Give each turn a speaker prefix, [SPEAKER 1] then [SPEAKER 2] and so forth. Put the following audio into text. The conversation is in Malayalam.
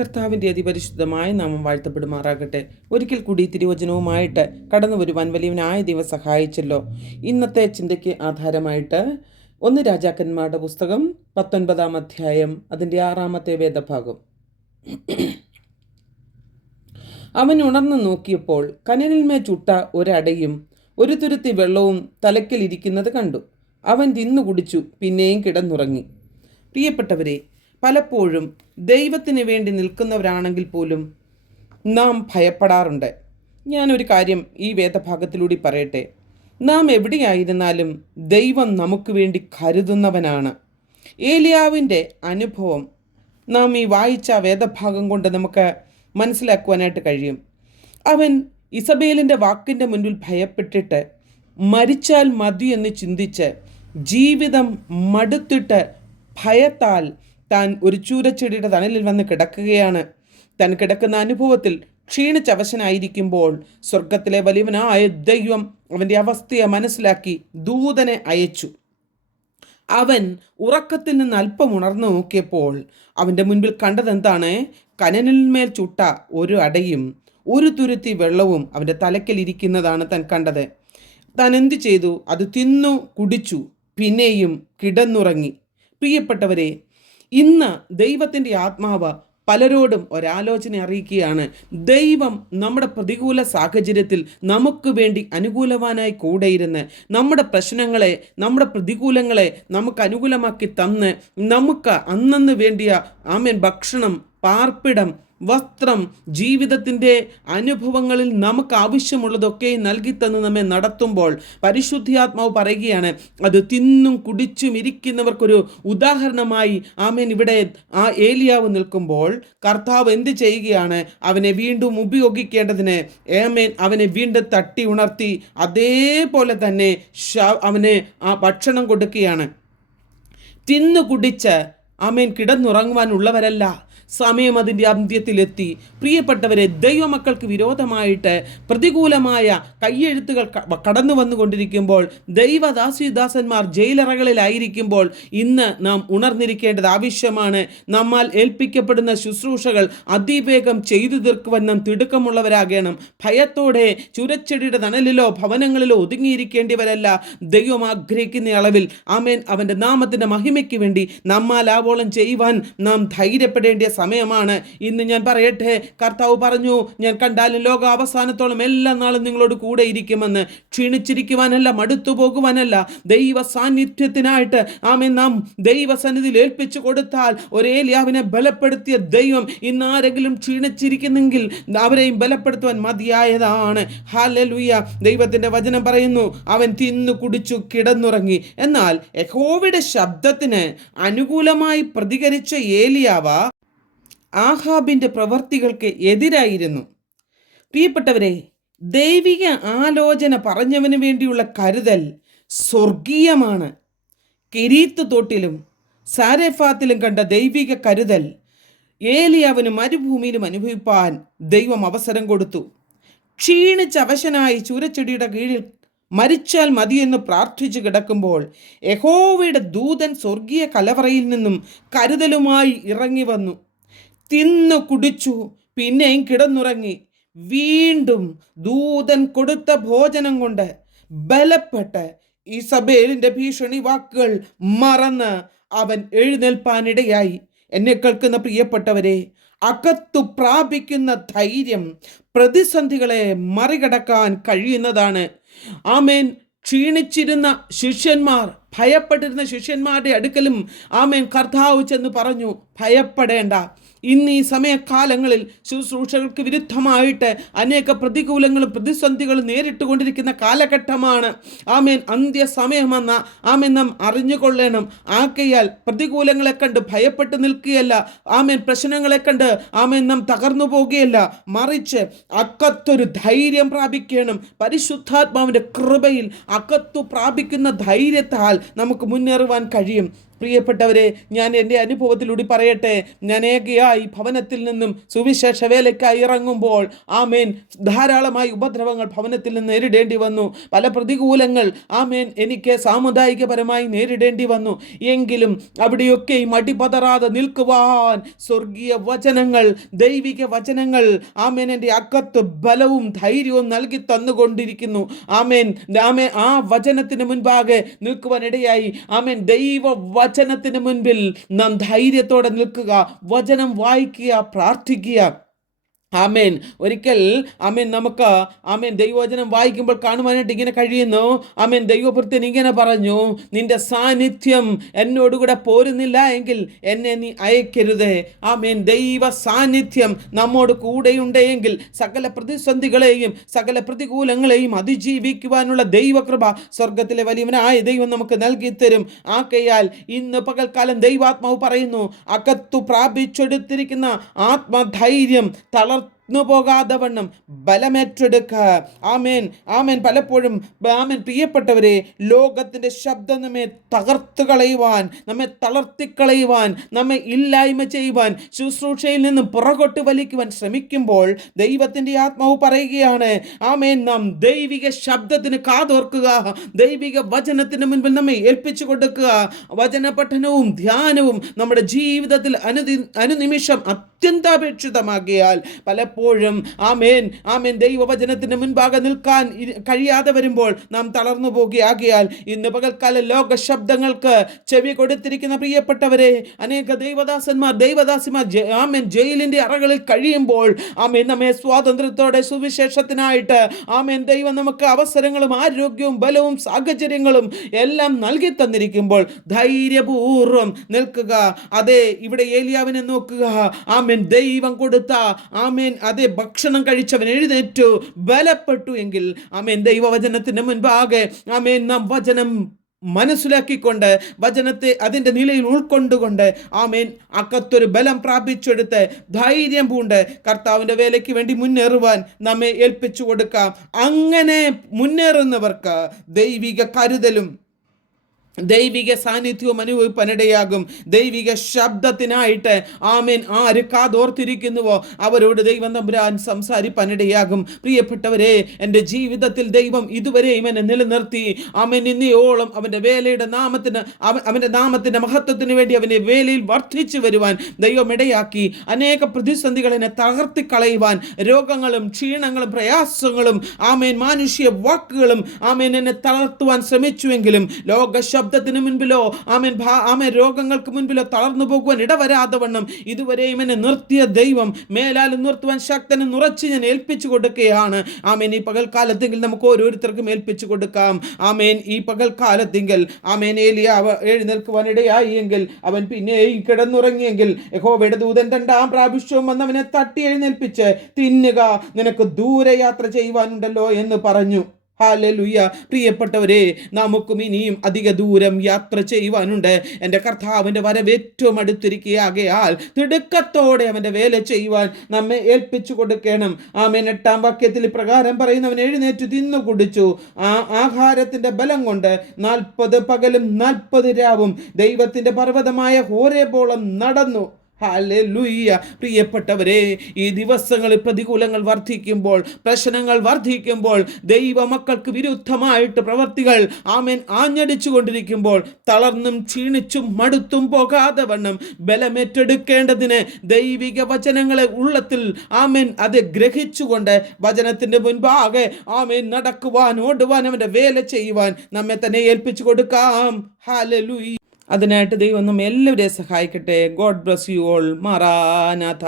[SPEAKER 1] കർത്താവിന്റെ അതിപരിശുദ്ധമായ നാമം വാഴ്ത്തപ്പെടുമാറാകട്ടെ. ഒരിക്കൽ കൂടി തിരുവചനവുമായിട്ട് കടന്നു വരുവാൻ വലിയവനായ ദൈവം സഹായിച്ചല്ലോ. ഇന്നത്തെ ചിന്തയ്ക്ക് ആധാരമായിട്ട് ഒന്ന് രാജാക്കന്മാരുടെ പുസ്തകം പത്തൊൻപതാം അധ്യായം അതിന്റെ ആറാമത്തെ വേദഭാഗം. അവൻ ഉണർന്നു നോക്കിയപ്പോൾ കനലിന്മേ ചുട്ട ഒരടയും ഒരു തുരുത്തി വെള്ളവും തലക്കിലിരിക്കുന്നത് കണ്ടു. അവൻ തിന്നു കുടിച്ചു പിന്നെയും കിടന്നുറങ്ങി. പ്രിയപ്പെട്ടവരെ പലപ്പോഴും ദൈവത്തിന് വേണ്ടി നിൽക്കുന്നവരാണെങ്കിൽ പോലും നാം ഭയപ്പെടാറുണ്ട്. ഞാനൊരു കാര്യം ഈ വേദഭാഗത്തിലൂടെ പറയട്ടെ. നാം എവിടെയായിരുന്നാലും ദൈവം നമുക്ക് വേണ്ടി കരുതുന്നവനാണ്. ഏലിയാവിന്റെ അനുഭവം നാം ഈ വായിച്ച വേദഭാഗം കൊണ്ട് നമുക്ക് മനസ്സിലാക്കുവാനായിട്ട് കഴിയും. അവൻ ഇസബേലിന്റെ വാക്കിന്റെ മുൻപിൽ ഭയപ്പെട്ടിട്ട് മരിച്ചാൽ മതി എന്ന് ചിന്തിച്ച് ജീവിതം മടുത്തിട്ട് ഭയത്താൽ താൻ ഒരു ചൂരച്ചെടിയുടെ തണലിൽ വന്ന് കിടക്കുകയാണ്. താൻ കിടക്കുന്ന അനുഭവത്തിൽ ക്ഷീണിച്ചവശനായിരിക്കുമ്പോൾ സ്വർഗത്തിലെ വലിയവനായ ദൈവം അവന്റെ അവസ്ഥയെ മനസ്സിലാക്കി ദൂതനെ അയച്ചു. അവൻ ഉറക്കത്തിൽ നിന്ന് അല്പം ഉണർന്നു നോക്കിയപ്പോൾ അവന്റെ മുൻപിൽ കണ്ടതെന്താണ്? കനലിന്മേൽ ചുട്ട ഒരു അടയും ഒരു തുരുത്തി വെള്ളവും അവന്റെ തലയ്ക്കൽ ഇരിക്കുന്നതാണ് താൻ കണ്ടത്. താൻ എന്തു ചെയ്തു? അത് തിന്നു കുടിച്ചു. പിന്നെയും കിടന്നുറങ്ങി. പ്രിയപ്പെട്ടവരെ ഇന്ന് ദൈവത്തിന്റെ ആത്മാവ് പലരോടും ഒരാലോചന അറിയിക്കുകയാണ്. ദൈവം നമ്മുടെ പ്രതികൂല സാഹചര്യത്തിൽ നമുക്ക് വേണ്ടി അനുകൂലവാനായി കൂടെയിരുന്ന് നമ്മുടെ പ്രശ്നങ്ങളെ നമ്മുടെ പ്രതികൂലങ്ങളെ നമുക്ക് അനുകൂലമാക്കി തന്ന് നമുക്ക് അന്നന്ന് വേണ്ടിയ ആമേൻ ഭക്ഷണം പാർപ്പിടം വസ്ത്രം ജീവിതത്തിന്റെ അനുഭവങ്ങളിൽ നമുക്ക് ആവശ്യമുള്ളതൊക്കെ നൽകി തന്ന് നമ്മെ നടത്തുമ്പോൾ പരിശുദ്ധിയാത്മാവ് പറയുകയാണ് അത് തിന്നും കുടിച്ചും ഇരിക്കുന്നവർക്കൊരു ഉദാഹരണമായി ആമേൻ ഇവിടെ ആ ഏലിയാവ് നിൽക്കുമ്പോൾ കർത്താവ് എന്ത് ചെയ്യുകയാണ്? അവനെ വീണ്ടും ഉപയോഗിക്കേണ്ടതിന് ഏമേൻ അവനെ വീണ്ടും തട്ടി ഉണർത്തി അതേപോലെ തന്നെ അവന് ആ ഭക്ഷണം കൊടുക്കുകയാണ്. തിന്നു കുടിച്ച് ആമേൻ കിടന്നുറങ്ങുവാനുള്ളവരല്ല. സമയം അതിന്റെ അന്ത്യത്തിലെത്തി. പ്രിയപ്പെട്ടവരെ ദൈവമക്കൾക്ക് വിരോധമായിട്ട് പ്രതികൂലമായ കയ്യെഴുത്തുകൾ കടന്നു വന്നുകൊണ്ടിരിക്കുമ്പോൾ ദൈവദാസിദാസന്മാർ ജയിലറകളിലായിരിക്കുമ്പോൾ ഇന്ന് നാം ഉണർന്നിരിക്കേണ്ടത് ആവശ്യമാണ്. നമ്മാൽ ഏൽപ്പിക്കപ്പെടുന്ന ശുശ്രൂഷകൾ അതിവേഗം ചെയ്തു തീർക്കുവാൻ നാം തിടുക്കമുള്ളവരാകണം. ഭയത്തോടെ ചുരച്ചെടിയുടെ തണലിലോ ഭവനങ്ങളിലോ ഒതുങ്ങിയിരിക്കേണ്ടിവരല്ല. ദൈവം ആഗ്രഹിക്കുന്ന അളവിൽ ആമേൻ അവന്റെ നാമത്തിന്റെ മഹിമയ്ക്ക് വേണ്ടി നമ്മാൽ ആവോളം ചെയ്യുവാൻ നാം ധൈര്യപ്പെടേണ്ട സമയമാണ്. ഇന്ന് ഞാൻ പറയട്ടെ കർത്താവ് പറഞ്ഞു ഞാൻ കണ്ടാലും ലോക അവസാനത്തോളം എല്ലാ നാളും നിങ്ങളോട് കൂടെ ഇരിക്കുമെന്ന്. ക്ഷീണിച്ചിരിക്കുവാനല്ല മടുത്തു പോകുവാനല്ല ദൈവ സാന്നിധ്യത്തിനായിട്ട് ആമെ നാം ദൈവസന്നിധിയിൽ ഏൽപ്പിച്ചു കൊടുത്താൽ ഒരേലിയാവിനെ ബലപ്പെടുത്തിയ ദൈവം ഇന്ന് ആരെങ്കിലും ക്ഷീണിച്ചിരിക്കുന്നെങ്കിൽ അവരെയും ബലപ്പെടുത്തുവാൻ മതിയായതാണ്. ഹാലലുയ്യ ദൈവത്തിന്റെ വചനം പറയുന്നു അവൻ തിന്നു കുടിച്ചു കിടന്നുറങ്ങി. എന്നാൽ യഹോവയുടെ ശബ്ദത്തിന് അനുകൂലമായി പ്രതികരിച്ച ഏലിയാവ ആഹാബിന്റെ പ്രവർത്തികൾക്ക് എതിരായിരുന്നു. പ്രിയപ്പെട്ടവരെ ദൈവിക ആലോചന പറഞ്ഞവന് വേണ്ടിയുള്ള കരുതൽ സ്വർഗീയമാണ്. കിരീത്ത് തോട്ടിലും സാരഫാത്തിലും കണ്ട ദൈവിക കരുതൽ ഏലിയാവിന് മരുഭൂമിയിലും അനുഭവിപ്പാൻ ദൈവം അവസരം കൊടുത്തു. ക്ഷീണിച്ച് അവശനായി ചൂരച്ചെടിയുടെ കീഴിൽ മരിച്ചാൽ മതിയെന്ന് പ്രാർത്ഥിച്ചു കിടക്കുമ്പോൾ യഹോവയുടെ ദൂതൻ സ്വർഗീയ കലവറയിൽ നിന്നും കരുതലുമായി ഇറങ്ങി വന്നു. തിന്നു കുടിച്ചു പിന്നെയും കിടന്നുറങ്ങി. വീണ്ടും ദൂതൻ കൊടുത്ത ഭോജനം കൊണ്ട് ബലപ്പെട്ട് ഇസബേലിന്റെ ഭീഷണി വാക്കുകൾ മറന്ന് അവൻ എഴുന്നേൽപ്പാനിടയായി. എന്നെ കേൾക്കുന്ന പ്രിയപ്പെട്ടവരെ അകത്തു പ്രാപിക്കുന്ന ധൈര്യം പ്രതിസന്ധികളെ മറികടക്കാൻ കഴിയുന്നതാണ്. ആമേൻ. ക്ഷീണിച്ചിരുന്ന ശിഷ്യന്മാർ ഭയപ്പെട്ടിരുന്ന ശിഷ്യന്മാരുടെ അടുക്കലും ആമേൻ കർത്താവ് ചെന്ന് പറഞ്ഞു ഭയപ്പെടേണ്ട. ഇന്ന് ഈ സമയകാലങ്ങളിൽ ശുശ്രൂഷകൾക്ക് വിരുദ്ധമായിട്ട് അനേക പ്രതികൂലങ്ങളും പ്രതിസന്ധികളും നേരിട്ട് കൊണ്ടിരിക്കുന്ന കാലഘട്ടമാണ്. ആമേൻ. അന്ത്യസമയമെന്ന ആമേൻ നാം അറിഞ്ഞുകൊള്ളണം. ആകയാൽ പ്രതികൂലങ്ങളെ കണ്ട് ഭയപ്പെട്ട് നിൽക്കുകയല്ല. ആമേൻ. പ്രശ്നങ്ങളെ കണ്ട് ആമേൻ നാം തകർന്നു പോകുകയല്ല. മറിച്ച് അക്കത്തൊരു ധൈര്യം പ്രാപിക്കണം. പരിശുദ്ധാത്മാവിന്റെ കൃപയിൽ അകത്തു പ്രാപിക്കുന്ന ധൈര്യത്താൽ നമുക്ക് മുന്നേറുവാൻ കഴിയും. പ്രിയപ്പെട്ടവരെ ഞാൻ എന്റെ അനുഭവത്തിലൂടെ പറയട്ടെ. ഞാൻ ഏകയായി ഭവനത്തിൽ നിന്നും സുവിശേഷ വേലയ്ക്കായി ഇറങ്ങുമ്പോൾ ആമേൻ ധാരാളമായി ഉപദ്രവങ്ങൾ ഭവനത്തിൽ നിന്ന് നേരിടേണ്ടി വന്നു. പല പ്രതികൂലങ്ങൾ ആമേൻ എനിക്ക് സാമുദായികപരമായി നേരിടേണ്ടി വന്നു. എങ്കിലും അവിടെയൊക്കെ അടിപതറാതെ നിൽക്കുവാൻ സ്വർഗീയ വചനങ്ങൾ ദൈവിക വചനങ്ങൾ ആമേൻ എന്റെ അക്കത്ത് ബലവും ധൈര്യവും നൽകി തന്നുകൊണ്ടിരിക്കുന്നു. ആമേൻ ആമേൻ ആ വചനത്തിന് മുൻപാകെ നിൽക്കുവാനിടയായി ആമേൻ ദൈവ വചനത്തിന് മുൻപിൽ നാം ധൈര്യത്തോടെ നിൽക്കുക വചനം വായിക്കുക പ്രാർത്ഥിക്കുക. ആമേൻ. ഒരിക്കൽ ആമേൻ നമുക്ക് ആമേൻ ദൈവവചനം വായിക്കുമ്പോൾ കാണുവാനായിട്ട് ഇങ്ങനെ കഴിയുന്നു. ആമേൻ ദൈവഭൃത്യൻ ഇങ്ങനെ പറഞ്ഞു നിന്റെ സാന്നിധ്യം എന്നോടുകൂടെ പോരുന്നില്ല എങ്കിൽ എന്നെ നീ അയക്കരുതേ. ആമേൻ ദൈവ സാന്നിധ്യം നമ്മോട് കൂടെയുണ്ടെങ്കിൽ സകല പ്രതിസന്ധികളെയും സകല പ്രതികൂലങ്ങളെയും അതിജീവിക്കുവാനുള്ള ദൈവകൃപ സ്വർഗത്തിലെ വലിയവനായ ദൈവം നമുക്ക് നൽകി തരും ആക്കയാൽ ഇന്ന് പകൽക്കാലം ദൈവാത്മാവ് പറയുന്നു അകത്തു പ്രാപിച്ചെടുത്തിരിക്കുന്ന ആത്മധൈര്യം തളർ പോകാതെ വണ്ണം ബലമേറ്റെടുക്ക. ആമേൻ. ആമേൻ. പലപ്പോഴും ആമേൻ പ്രിയപ്പെട്ടവരെ ലോകത്തിന്റെ ശബ്ദം നമ്മെ തകർത്ത് കളയുവാൻ നമ്മെ തളർത്തിക്കളയുവാൻ നമ്മെ ഇല്ലായ്മ ചെയ്യുവാൻ ശുശ്രൂഷയിൽ നിന്നും പുറകോട്ട് വലിക്കുവാൻ ശ്രമിക്കുമ്പോൾ ദൈവത്തിന്റെ ആത്മാവ് പറയുകയാണ് ആമേൻ നാം ദൈവിക ശബ്ദത്തിന് കാതോർക്കുക ദൈവിക വചനത്തിന് മുൻപിൽ നമ്മെ ഏൽപ്പിച്ചു കൊടുക്കുക. വചന പഠനവും ധ്യാനവും നമ്മുടെ ജീവിതത്തിൽ അനുദി അനുനിമിഷം അത്യന്താപേക്ഷിതമാകിയാൽ പലപ്പോഴും ആമേൻ ആമേൻ. ദൈവവചനത്തിന് മുൻപാകെ നിൽക്കാൻ കഴിയാതെ വരുമ്പോൾ നാം തളർന്നു പോകുകയാകിയാൽ ഇന്ന് പകൽക്കാല ലോക ശബ്ദങ്ങൾക്ക് ചെവി കൊടുത്തിരിക്കുന്ന പ്രിയപ്പെട്ടവരെ അനേക ദൈവദാസന്മാർ ദൈവദാസിമാർ ആമേൻ ജയിലിന്റെ അറകളിൽ കഴിയുമ്പോൾ ആമേൻ നമ്മെ സ്വാതന്ത്ര്യത്തോടെ സുവിശേഷത്തിനായിട്ട് ആമേൻ ദൈവം നമുക്ക് അവസരങ്ങളും ആരോഗ്യവും ബലവും സാഹചര്യങ്ങളും എല്ലാം നൽകി തന്നിരിക്കുമ്പോൾ ധൈര്യപൂർവം നിൽക്കുക. അതെ ഇവിടെ ഏലിയാവിനെ നോക്കുക. ആമേൻ. ആമേൻ. ദൈവം കൊടുത്ത ആമേൻ. അതേ ഭക്ഷണം കഴിച്ചവൻ എഴുന്നേറ്റു. ബലപ്പെട്ടു എങ്കിൽ ആമേൻ. ദൈവവചനത്തിന് മുൻപാകെ ആമേൻ. നാം വചനം മനസ്സിലാക്കിക്കൊണ്ട് വചനത്തെ അതിന്റെ നിലയിൽ ഉൾക്കൊണ്ടുകൊണ്ട് ആമേൻ. അക്കത്തൊരു ബലം പ്രാപിച്ചെടുത്ത് ധൈര്യം പൂണ്ട് കർത്താവിന്റെ വേലയ്ക്ക് വേണ്ടി മുന്നേറുവാൻ നമ്മെ ഏൽപ്പിച്ചു കൊടുക്കാം. അങ്ങനെ മുന്നേറുന്നവർക്ക് ദൈവിക കരുതലും ദൈവിക സാന്നിധ്യവും അനുഭവിപ്പനിടയാകും. ദൈവിക ശബ്ദത്തിനായിട്ട് ആമേൻ. ആര് കാതോർത്തിരിക്കുന്നുവോ അവരോട് ദൈവം തമ്പുരാൻ സംസാരിപ്പനിടയാകും. പ്രിയപ്പെട്ടവരെ എന്റെ ജീവിതത്തിൽ ദൈവം ഇതുവരെയും എന്നെ നിലനിർത്തി. ആമീൻ. ഇന്നയോളം അവന്റെ വേലയുടെ നാമത്തിന് അവന്റെ നാമത്തിന്റെ മഹത്വത്തിന് വേണ്ടി അവനെ വേലയിൽ വർദ്ധിച്ചു വരുവാൻ ദൈവം ഇടയാക്കി. അനേക പ്രതിസന്ധികളെ തകർത്തി കളയുവാൻ രോഗങ്ങളും ക്ഷീണങ്ങളും പ്രയാസങ്ങളും ആമേൻ മാനുഷ്യ വാക്കുകളും ആമേൻ എന്നെ തളർത്തുവാൻ ശ്രമിച്ചുവെങ്കിലും ലോക ശബ്ദത്തിന് മുൻപിലോ ആമൻ ആമൻ രോഗങ്ങൾക്ക് മുൻപിലോ തളർന്നു പോകുവാൻ ഇടവരാതെ വണ്ണം. ഇതുവരെയും എന്നെ നിർത്തിയ ദൈവം മേലാൽ നിർത്തുവാൻ ശക്തനെ നിറച്ച് ഞാൻ ഏൽപ്പിച്ചു കൊടുക്കുകയാണ്. ആമേൻ ഈ പകൽക്കാലത്തെങ്കിൽ നമുക്ക് ഓരോരുത്തർക്കും ഏൽപ്പിച്ചു കൊടുക്കാം. ആമേൻ ഈ പകൽക്കാലത്തെങ്കിൽ ആമേൻ ഏലിയാവ് എഴുന്നേൽക്കുവാൻ ഇടയായി എങ്കിൽ അവൻ പിന്നെയും കിടന്നുറങ്ങിയെങ്കിൽ യഹോവയുടെ ദൂതൻ രണ്ടാം പ്രാവശ്യവും വന്നവനെ തട്ടി എഴുന്നേൽപ്പിച്ച് തിന്നുക നിനക്ക് ദൂരയാത്ര ചെയ്യുവാനുണ്ടല്ലോ എന്ന് പറഞ്ഞു. ഹാലലുയ്യ പ്രിയപ്പെട്ടവരെ നമുക്കും ഇനിയും അധിക ദൂരം യാത്ര ചെയ്യുവാനുണ്ട്. എന്റെ കർത്താവിന്റെ വരവ് ഏറ്റവും അടുത്തിരിക്കുകയാകയാൽ തിടുക്കത്തോടെ അവന്റെ വേല ചെയ്യുവാൻ നമ്മെ ഏൽപ്പിച്ചു കൊടുക്കണം. ആമേൻ. എട്ടാം വാക്യത്തിൽ പ്രകാരം പറയുന്നവൻ എഴുന്നേറ്റ് തിന്നു കുടിച്ചു. ആ ആഹാരത്തിന്റെ ബലം കൊണ്ട് നാൽപ്പത് പകലും നാൽപ്പത് രാവും ദൈവത്തിന്റെ പർവതമായ ഹോരേബോളം നടന്നു. ഹാലൂയ്യ പ്രിയപ്പെട്ടവരെ ഈ ദിവസങ്ങളിൽ പ്രതികൂലങ്ങൾ വർദ്ധിക്കുമ്പോൾ പ്രശ്നങ്ങൾ വർദ്ധിക്കുമ്പോൾ ദൈവ മക്കൾക്ക് വിരുദ്ധമായിട്ട് പ്രവർത്തികൾ ആമേൻ ആഞ്ഞടിച്ചു കൊണ്ടിരിക്കുമ്പോൾ തളർന്നും ക്ഷീണിച്ചും മടുത്തും പോകാതെ വണ്ണം ബലമേറ്റെടുക്കേണ്ടതിന് ദൈവിക വചനങ്ങളെ ഉള്ളത്തിൽ ആമേൻ അത് ഗ്രഹിച്ചുകൊണ്ട് വചനത്തിന്റെ മുൻപാകെ ആമേൻ നടക്കുവാൻ ഓടുവാൻ അവന്റെ വേല ചെയ്യുവാൻ നമ്മെ തന്നെ ഏൽപ്പിച്ചു കൊടുക്കാം. ഹാലലൂയി അതിനായിട്ട് ദൈവം നമ്മെ എല്ലാവരെയും സഹായിക്കട്ടെ. God bless you all Maranatha.